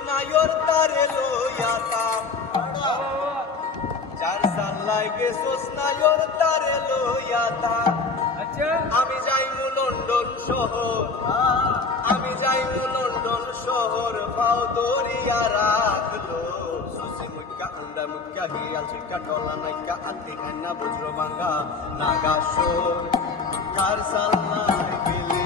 সোসনায়র তারে লইয়াতা চার সাল লাগে সোসনায়র তারে লইয়াতা আমি যাইমু লন্ডন শহর আমি যাইমু লন্ডন শহর পাও দরিয়া রাখলো সুসি মুক্কা আন্ডা মুক্কা হিয়াল সুক্কা টলা নাইকা আতি কান্না বজ্র ভাঙ্গা নাগা শোর কার সাল নাই